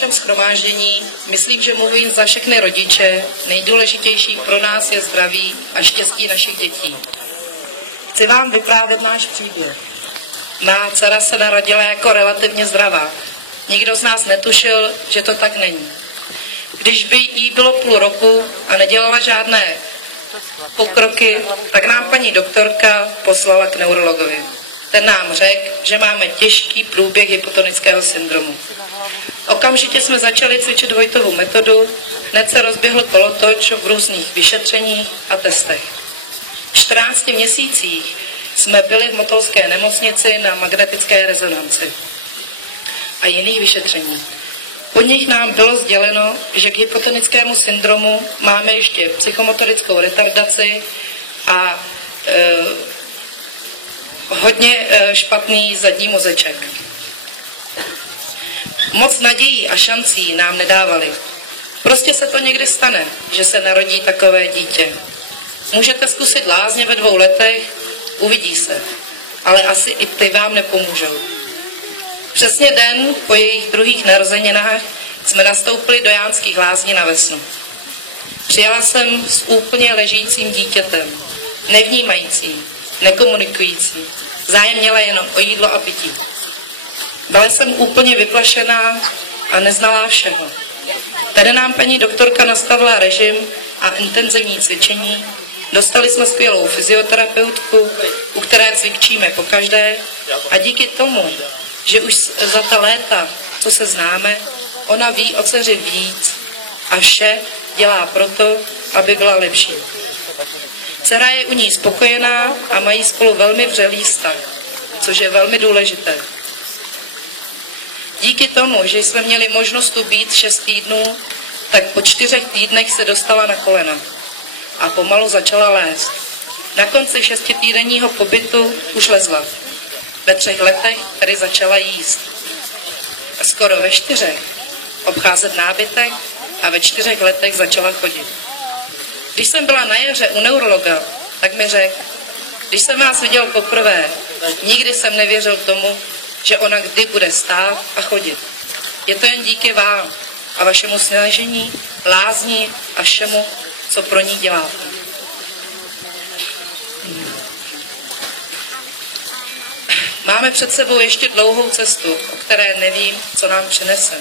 našem shromáždění, myslím, že mluvím za všechny rodiče, nejdůležitější pro nás je zdraví a štěstí našich dětí. Chci vám vyprávět náš příběh. Má dcera se narodila jako relativně zdravá. Nikdo z nás netušil, že to tak není. Když by jí bylo půl roku a nedělala žádné pokroky, tak nám paní doktorka poslala k neurologovi. Ten nám řekl, že máme těžký průběh hypotonického syndromu. Okamžitě jsme začali cvičit Vojtovu metodu, hned se rozběhl kolotoč v různých vyšetřeních a testech. V 14 měsících jsme byli v motolské nemocnici na magnetické rezonanci a jiných vyšetření. Po nich nám bylo sděleno, že k hypotonickému syndromu máme ještě psychomotorickou retardaci a hodně špatný zadní mozeček. Moc nadějí a šancí nám nedávali. Prostě se to někdy stane, že se narodí takové dítě. Můžete zkusit lázně ve 2 letech, uvidí se, ale asi i ty vám nepomůžou. Přesně den po jejich druhých narozeninách jsme nastoupili do Jánských lázní na Vesnu. Přijela jsem s úplně ležícím dítětem, nevnímajícím, nekomunikující. Zájem měla jenom o jídlo a pití. Byla jsem úplně vyplašená a neznalá všeho. Tady nám paní doktorka nastavila režim a intenzivní cvičení. Dostali jsme skvělou fyzioterapeutku, u které cvičíme pokaždé a díky tomu, že už za ta léta, co se známe, ona ví o dceři víc a vše dělá proto, aby byla lepší. Dcera je u ní spokojená a mají spolu velmi vřelý vztah, což je velmi důležité. Díky tomu, že jsme měli možnost tu být 6 týdnů, tak po 4 týdnech se dostala na kolena a pomalu začala lézt. Na konci 6týdenního pobytu už lezla. Ve 3 letech tedy začala jíst. A skoro ve 4 obcházet nábytek a ve 4 letech začala chodit. Když jsem byla na jaře u neurologa, tak mi řekl, když jsem vás viděl poprvé, nikdy jsem nevěřil tomu, že ona kdy bude stát a chodit. Je to jen díky vám a vašemu snažení, lázni a všemu, co pro ní děláte. Máme před sebou ještě dlouhou cestu, o které nevím, co nám přinese.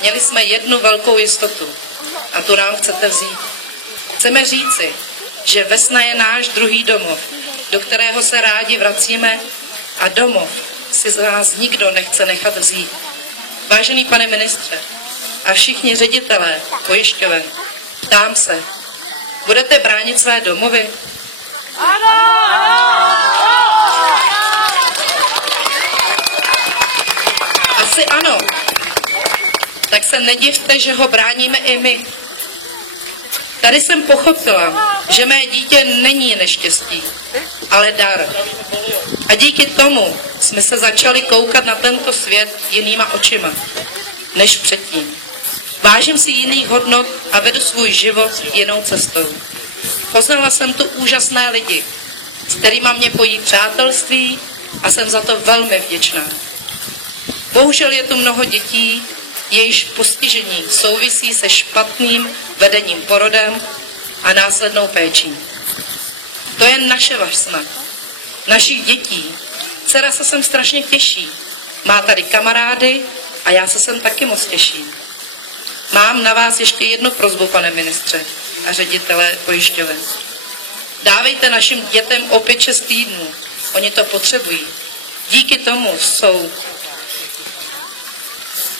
Měli jsme jednu velkou jistotu a tu nám chcete vzít. Chceme říci, že Vesna je náš druhý domov, do kterého se rádi vracíme a domov si z nás nikdo nechce nechat vzít. Vážený pane ministře a všichni ředitelé pojišťoven, ptám se, budete bránit své domovy? Asi ano. Tak se nedivte, že ho bráníme i my. Tady jsem pochopila, že mé dítě není neštěstí, ale dar. A díky tomu jsme se začali koukat na tento svět jinýma očima, než předtím. Vážím si jiných hodnot a vedu svůj život jinou cestou. Poznala jsem tu úžasné lidi, s kterýma mě pojí přátelství a jsem za to velmi vděčná. Bohužel je tu mnoho dětí, jejichž postižení souvisí se špatným vedením porodem a následnou péčí. To je naše Vesna, našich dětí. Dcera se sem strašně těší. Má tady kamarády a já se sem taky moc těším. Mám na vás ještě jednu prosbu, pane ministře a ředitele pojišťoven. Dávejte našim dětem opět 6 týdnů. Oni to potřebují. Díky tomu jsou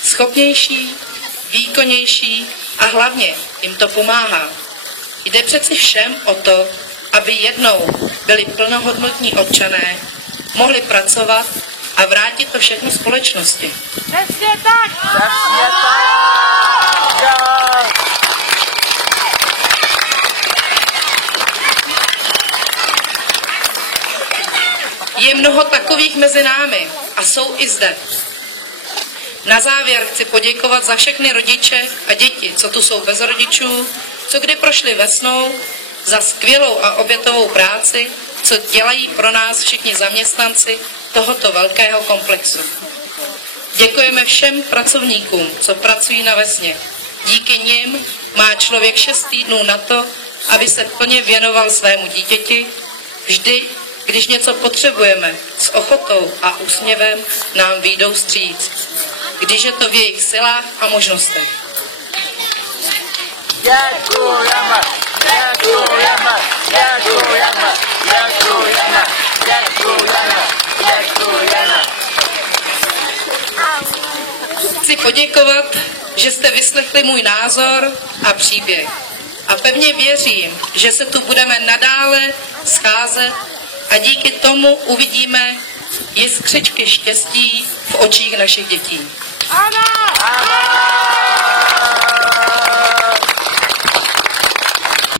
schopnější, výkonnější a hlavně jim to pomáhá. Jde přeci všem o to, aby jednou byli plnohodnotní občané, mohli pracovat a vrátit to všechno společnosti. Přesně tak! Přesně tak! Je mnoho takových mezi námi a jsou i zde. Na závěr chci poděkovat za všechny rodiče a děti, co tu jsou bez rodičů, co kdy prošli Vesnou, za skvělou a obětovou práci, co dělají pro nás všichni zaměstnanci tohoto velkého komplexu. Děkujeme všem pracovníkům, co pracují na vesně. Díky nim má člověk 6 týdnů na to, aby se plně věnoval svému dítěti. Vždy, když něco potřebujeme, s ochotou a úsměvem nám vyjdou vstříc, když je to v jejich silách a možnostech. Děkujeme, děkujeme, děkujeme, děkujeme, děkujeme, děkujeme. Chci poděkovat, že jste vyslechli můj názor a příběh. A pevně věřím, že se tu budeme nadále scházet a díky tomu uvidíme jiskřičky štěstí v očích našich dětí. Ano! Ano!